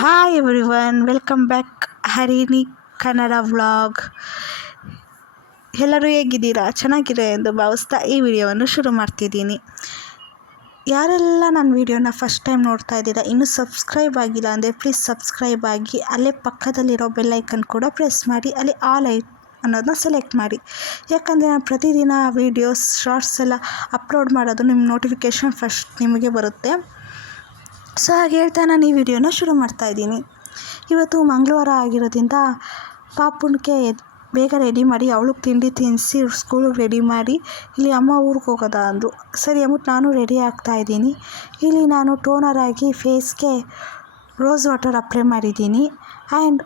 Hi everyone, welcome back Harini Kannada vlog. ಎಲ್ಲರೂ ಹೇಗಿದ್ದೀರಾ? ಚೆನ್ನಾಗಿದೆ ಎಂದು ಭಾವಿಸ್ತಾ ಈ ವಿಡಿಯೋವನ್ನು ಶುರು ಮಾಡ್ತಿದ್ದೀನಿ. ಯಾರೆಲ್ಲ ನನ್ನ ವಿಡಿಯೋನ ಫಸ್ಟ್ ಟೈಮ್ ನೋಡ್ತಾ ಇದ್ದೀರಾ, ಇನ್ನೂ ಸಬ್ಸ್ಕ್ರೈಬ್ ಆಗಿಲ್ಲ ಅಂದರೆ ಪ್ಲೀಸ್ ಸಬ್ಸ್ಕ್ರೈಬ್ ಆಗಿ, ಅಲ್ಲೇ ಪಕ್ಕದಲ್ಲಿರೋ ಬೆಲ್ಲೈಕನ್ ಕೂಡ ಪ್ರೆಸ್ ಮಾಡಿ, ಅಲ್ಲಿ ಆಲ್ ಅನ್ನೋದನ್ನ ಸೆಲೆಕ್ಟ್ ಮಾಡಿ. ಯಾಕಂದರೆ ನಾನು ಪ್ರತಿದಿನ ವೀಡಿಯೋಸ್ ಶಾರ್ಟ್ಸ್ ಎಲ್ಲ ಅಪ್ಲೋಡ್ ಮಾಡೋದು ನಿಮ್ಮ ನೋಟಿಫಿಕೇಷನ್ ಫಸ್ಟ್ ನಿಮಗೆ ಬರುತ್ತೆ. ಸೊ ಹಾಗೆ ಹೇಳ್ತಾ ನಾನು ಈ ವಿಡಿಯೋನ ಶುರು ಮಾಡ್ತಾಯಿದ್ದೀನಿ. ಇವತ್ತು ಮಂಗಳವಾರ ಆಗಿರೋದ್ರಿಂದ ಪಾಪುನಿಗೆ ಬೇಗ ರೆಡಿ ಮಾಡಿ ಅವಳಿಗೆ ತಿಂಡಿ ತಿನ್ನಿಸಿ ಸ್ಕೂಲಿಗೆ ರೆಡಿ ಮಾಡಿ ಇಲ್ಲಿ ಅಮ್ಮ ಊರಿಗೆ ಹೋಗೋದ ಅಂದರು. ಸರಿ ಅಂದ್ಬಿಟ್ಟು ನಾನು ರೆಡಿ ಆಗ್ತಾಯಿದ್ದೀನಿ. ಇಲ್ಲಿ ನಾನು ಟೋನರ್ ಆಗಿ ಫೇಸ್ಗೆ ರೋಸ್ ವಾಟರ್ ಅಪ್ಲೈ ಮಾಡಿದ್ದೀನಿ ಆ್ಯಂಡ್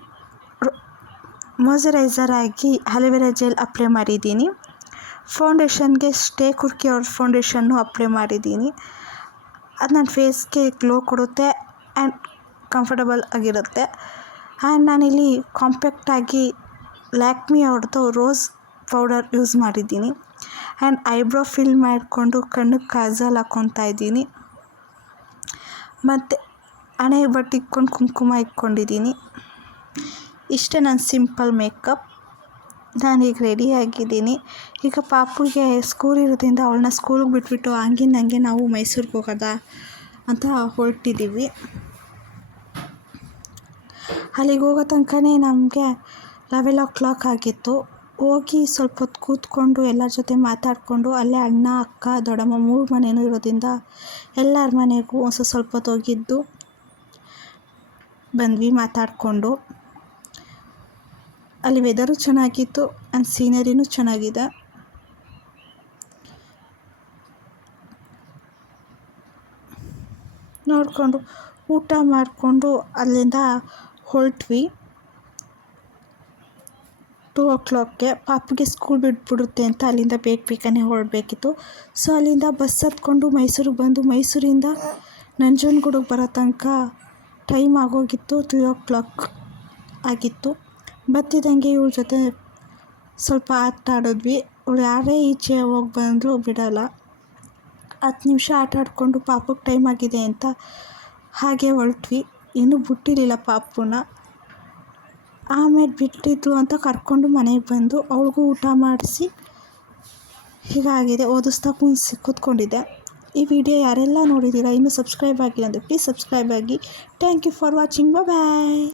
ಮಾಯ್ಚರೈಸರ್ ಆಗಿ ಅಲೋವೆರಾ ಜೆಲ್ ಅಪ್ಲೈ ಮಾಡಿದ್ದೀನಿ. ಫೌಂಡೇಶನ್ಗೆ ಸ್ಟೇ ಕುರ್ಕಿ ಅವ್ರ ಫೌಂಡೇಶನ್ನು ಅಪ್ಲೈ ಮಾಡಿದ್ದೀನಿ. ಅದು ನನ್ನ ಫೇಸ್ಗೆ ಗ್ಲೋ ಕೊಡುತ್ತೆ ಆ್ಯಂಡ್ ಕಂಫರ್ಟಬಲ್ ಆಗಿರುತ್ತೆ. ಆ್ಯಂಡ್ ನಾನಿಲ್ಲಿ ಕಾಂಪ್ಯಾಕ್ಟಾಗಿ ಲ್ಯಾಕ್ಮಿ ಅವ್ರದ್ದು ರೋಸ್ ಪೌಡರ್ ಯೂಸ್ ಮಾಡಿದ್ದೀನಿ. ಆ್ಯಂಡ್ ಐಬ್ರೋ ಫಿಲ್ ಮಾಡಿಕೊಂಡು ಕಣ್ಣಿಗೆ ಕಾಜಲ್ ಹಾಕ್ಕೊತಾ ಇದ್ದೀನಿ. ಮತ್ತು ಹಣೆ ಬಟ್ಟೆ ಇಟ್ಕೊಂಡು ಕುಂಕುಮ ಇಟ್ಕೊಂಡಿದ್ದೀನಿ. ಇಷ್ಟೇ ನನ್ನ ಸಿಂಪಲ್ ಮೇಕಪ್. ನಾನೀಗ ರೆಡಿ ಆಗಿದ್ದೀನಿ. ಈಗ ಪಾಪುಗೆ ಸ್ಕೂಲ್ ಇರೋದ್ರಿಂದ ಅವಳನ್ನ ಸ್ಕೂಲಿಗೆ ಬಿಟ್ಬಿಟ್ಟು ಹಂಗೆ ನಾವು ಮೈಸೂರಿಗೆ ಹೋಗೋದ ಅಂತ ಹೊರಟಿದ್ದೀವಿ. ಅಲ್ಲಿಗೆ ಹೋಗೋ ತನಕನೇ ನಮಗೆ 11 ಆಗಿತ್ತು. ಹೋಗಿ ಸ್ವಲ್ಪ ಹೊತ್ತು ಕೂತ್ಕೊಂಡು ಎಲ್ಲರ ಜೊತೆ ಮಾತಾಡಿಕೊಂಡು ಅಲ್ಲೇ ಅಣ್ಣ ಅಕ್ಕ ದೊಡ್ಡಮ್ಮ 3 ಮನೆಯೂ ಇರೋದ್ರಿಂದ ಎಲ್ಲರ ಮನೆಗೂ ಸ್ವಲ್ಪ ಹೊತ್ತು ಹೋಗಿದ್ದು ಬಂದ್ವಿ ಮಾತಾಡಿಕೊಂಡು. ಅಲ್ಲಿ ವೆದರು ಚೆನ್ನಾಗಿತ್ತು ಆ್ಯಂಡ್ ಸೀನರಿನೂ ಚೆನ್ನಾಗಿದೆ. ನೋಡಿಕೊಂಡು ಊಟ ಮಾಡಿಕೊಂಡು ಅಲ್ಲಿಂದ ಹೊರಟ್ವಿ. 2 ಪಾಪಿಗೆ ಸ್ಕೂಲ್ ಬಿಟ್ಬಿಡುತ್ತೆ ಅಂತ ಅಲ್ಲಿಂದ ಬೇಕನೆ ಹೊರಡಬೇಕಿತ್ತು. ಸೊ ಅಲ್ಲಿಂದ ಬಸ್ ಹತ್ಕೊಂಡು ಮೈಸೂರಿಗೆ ಬಂದು ಮೈಸೂರಿಂದ ನಂಜನಗೂಡಿಗೆ ಬರೋ ತನಕ ಟೈಮ್ ಆಗೋಗಿತ್ತು. 3 ಆಗಿತ್ತು. ಬತ್ತಿದಂಗೆ ಇವ್ರ ಜೊತೆ ಸ್ವಲ್ಪ ಆಟ ಆಡಿದ್ವಿ. ಇವಳು ಯಾರೇ ಈಚೆ ಹೋಗಿ ಬಂದರೂ ಬಿಡೋಲ್ಲ. 10 ನಿಮಿಷ ಆಟ ಆಡಿಕೊಂಡು ಪಾಪುಗೆ ಟೈಮ್ ಆಗಿದೆ ಅಂತ ಹಾಗೆ ಹೊರಟ್ವಿ. ಇನ್ನೂ ಬಿಟ್ಟಿರಲಿಲ್ಲ ಪಾಪುನ. ಆಮೇಲೆ ಬಿಟ್ಟಿದ್ಲು ಅಂತ ಕರ್ಕೊಂಡು ಮನೆಗೆ ಬಂದು ಅವಳಿಗೂ ಊಟ ಮಾಡಿಸಿ ಹೀಗಾಗಿದೆ. ಓದಿಸ್ತಾ ಕೂತ್ಕೊಂಡಿದ್ದೆ. ಈ ವಿಡಿಯೋ ಯಾರೆಲ್ಲ ನೋಡಿದ್ದೀರಾ ಇನ್ನೂ ಸಬ್ಸ್ಕ್ರೈಬ್ ಆಗಿಲ್ಲ ಅಂದರೆ ಪ್ಲೀಸ್ ಸಬ್ಸ್ಕ್ರೈಬ್ ಆಗಿ. Thank you for watching. Bye.